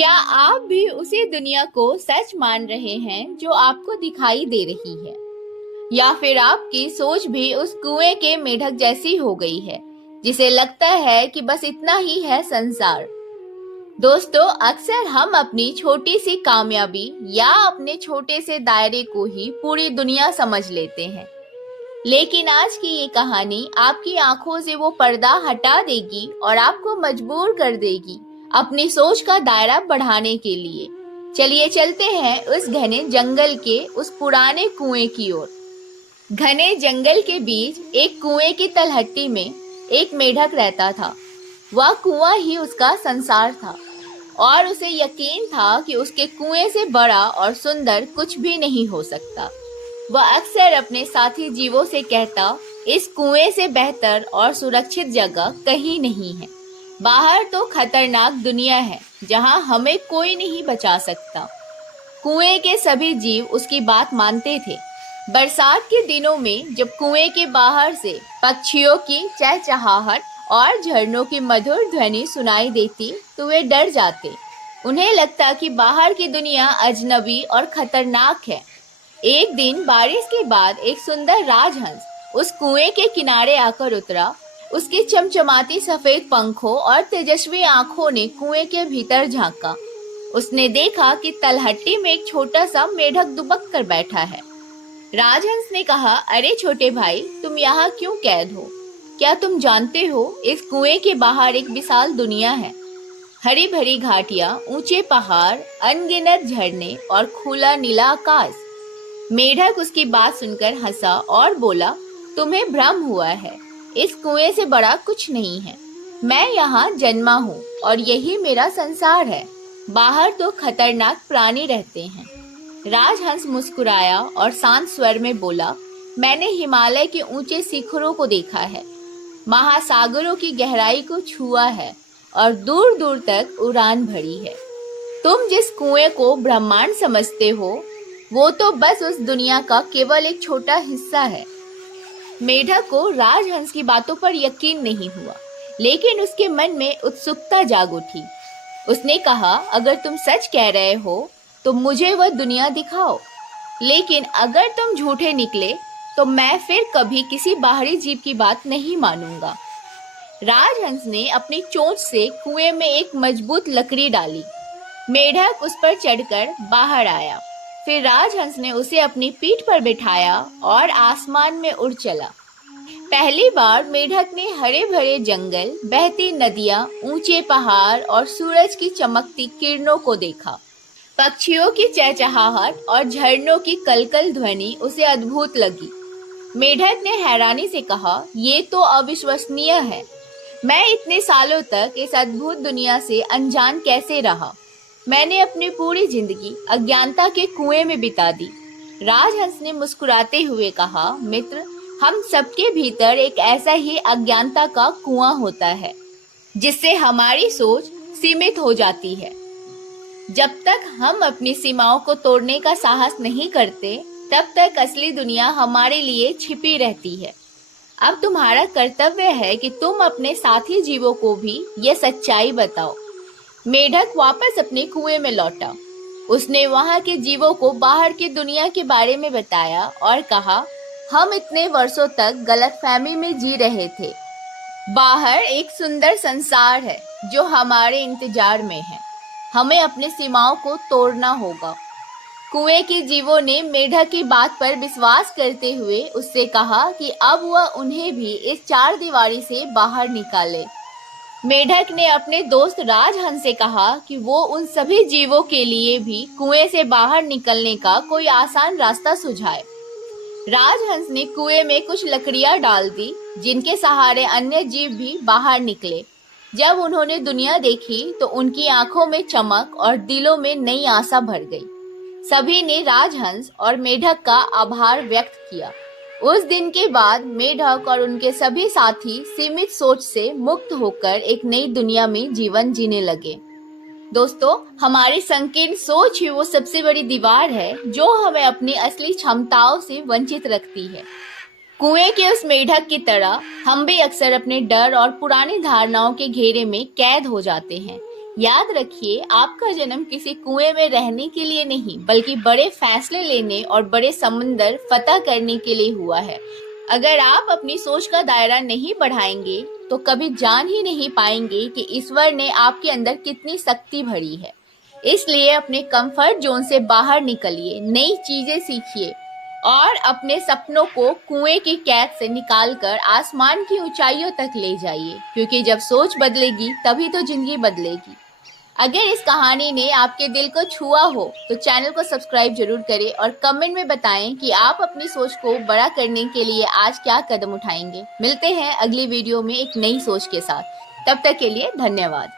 क्या आप भी उसी दुनिया को सच मान रहे हैं जो आपको दिखाई दे रही है, या फिर आपकी सोच भी उस कुएं के मेढक जैसी हो गई है जिसे लगता है कि बस इतना ही है संसार। दोस्तों, अक्सर हम अपनी छोटी सी कामयाबी या अपने छोटे से दायरे को ही पूरी दुनिया समझ लेते हैं, लेकिन आज की ये कहानी आपकी आंखों से वो पर्दा हटा देगी और आपको मजबूर कर देगी अपनी सोच का दायरा बढ़ाने के लिए। चलिए चलते हैं उस घने जंगल के उस पुराने कुएं की ओर। घने जंगल के बीच एक कुएं की तलहटी में एक मेढक रहता था। वह कुआं ही उसका संसार था और उसे यकीन था कि उसके कुएं से बड़ा और सुंदर कुछ भी नहीं हो सकता। वह अक्सर अपने साथी जीवों से कहता, इस कुएं से बेहतर और सुरक्षित जगह कहीं नहीं है। बाहर तो खतरनाक दुनिया है जहां हमें कोई नहीं बचा सकता। कुएं के सभी जीव उसकी बात मानते थे। बरसात के दिनों में जब कुएं के बाहर से पक्षियों की चहचहाहट और झरनों की मधुर ध्वनि सुनाई देती तो वे डर जाते। उन्हें लगता कि बाहर की दुनिया अजनबी और खतरनाक है। एक दिन बारिश के बाद एक सुंदर राजहंस उस कुएं के किनारे आकर उतरा। उसकी चमचमाती सफेद पंखों और तेजस्वी आंखों ने कुएं के भीतर झांका। उसने देखा कि तलहटी में एक छोटा सा मेढक दुबक कर बैठा है। राजहंस ने कहा, अरे छोटे भाई, तुम यहाँ क्यों कैद हो? क्या तुम जानते हो इस कुएं के बाहर एक विशाल दुनिया है। हरी भरी घाटियां, ऊंचे पहाड़, अनगिनत झरने और खुला नीला आकाश। मेढक उसकी बात सुनकर हंसा और बोला, तुम्हें भ्रम हुआ है। इस कुएं से बड़ा कुछ नहीं है। मैं यहाँ जन्मा हूँ और यही मेरा संसार है। बाहर तो खतरनाक प्राणी रहते हैं। राजहंस मुस्कुराया और शांत स्वर में बोला, मैंने हिमालय के ऊंचे शिखरों को देखा है, महासागरों की गहराई को छुआ है और दूर दूर तक उड़ान भरी है। तुम जिस कुएं को ब्रह्मांड समझते हो, वो तो बस उस दुनिया का केवल एक छोटा हिस्सा है। मेढक को राजहंस की बातों पर यकीन नहीं हुआ, लेकिन उसके मन में उत्सुकता जाग उठी। उसने कहा, अगर तुम सच कह रहे हो तो मुझे वह दुनिया दिखाओ, लेकिन अगर तुम झूठे निकले तो मैं फिर कभी किसी बाहरी जीव की बात नहीं मानूंगा। राजहंस ने अपनी चोंच से कुएं में एक मजबूत लकड़ी डाली। मेढक उस पर चढ़कर बाहर आया। फिर राजहंस ने उसे अपनी पीठ पर बिठाया और आसमान में उड़ चला। पहली बार मेढक ने हरे भरे जंगल, बहती नदियां, ऊंचे पहाड़ और सूरज की चमकती किरणों को देखा। पक्षियों की चहचहाहट और झरनों की कलकल ध्वनि उसे अद्भुत लगी। मेढक ने हैरानी से कहा, ये तो अविश्वसनीय है। मैं इतने सालों तक इस अद्भुत दुनिया से अनजान कैसे रहा। मैंने अपनी पूरी जिंदगी अज्ञानता के कुएं में बिता दी। राजहंस ने मुस्कुराते हुए कहा, मित्र, हम सबके भीतर एक ऐसा ही अज्ञानता का कुआं होता है जिससे हमारी सोच सीमित हो जाती है। जब तक हम अपनी सीमाओं को तोड़ने का साहस नहीं करते, तब तक असली दुनिया हमारे लिए छिपी रहती है। अब तुम्हारा कर्तव्य है कि तुम अपने साथी जीवों को भी ये सच्चाई बताओ। मेढक वापस अपने कुएं में लौटा। उसने वहां के जीवों को बाहर की दुनिया के बारे में बताया और कहा, हम इतने वर्षों तक गलतफहमी में जी रहे थे। बाहर एक सुंदर संसार है जो हमारे इंतजार में है। हमें अपनी सीमाओं को तोड़ना होगा। कुएं के जीवों ने मेढक की बात पर विश्वास करते हुए उससे कहा कि अब वह उन्हें भी इस चार दीवारी से बाहर निकाले। मेढक ने अपने दोस्त राजहंस से कहा कि वो उन सभी जीवों के लिए भी कुएं से बाहर निकलने का कोई आसान रास्ता सुझाए। राजहंस ने कुएं में कुछ लकड़ियां डाल दी, जिनके सहारे अन्य जीव भी बाहर निकले। जब उन्होंने दुनिया देखी तो उनकी आंखों में चमक और दिलों में नई आशा भर गई। सभी ने राजहंस और मेढक का आभार व्यक्त किया। उस दिन के बाद मेढक और उनके सभी साथी सीमित सोच से मुक्त होकर एक नई दुनिया में जीवन जीने लगे। दोस्तों, हमारी संकीर्ण सोच ही वो सबसे बड़ी दीवार है जो हमें अपनी असली क्षमताओं से वंचित रखती है। कुएं के उस मेढक की तरह हम भी अक्सर अपने डर और पुरानी धारणाओं के घेरे में कैद हो जाते हैं। याद रखिए, आपका जन्म किसी कुएं में रहने के लिए नहीं, बल्कि बड़े फैसले लेने और बड़े समंदर फतह करने के लिए हुआ है। अगर आप अपनी सोच का दायरा नहीं बढ़ाएंगे, तो कभी जान ही नहीं पाएंगे कि ईश्वर ने आपके अंदर कितनी शक्ति भरी है। इसलिए अपने कंफर्ट जोन से बाहर निकलिए, नई चीजें सीखिए और अपने सपनों को कुएं की कैद से निकालकर आसमान की ऊंचाइयों तक ले जाइए, क्योंकि जब सोच बदलेगी तभी तो जिंदगी बदलेगी। अगर इस कहानी ने आपके दिल को छुआ हो तो चैनल को सब्सक्राइब जरूर करें और कमेंट में बताएं कि आप अपनी सोच को बड़ा करने के लिए आज क्या कदम उठाएंगे। मिलते हैं अगली वीडियो में एक नई सोच के साथ। तब तक के लिए धन्यवाद।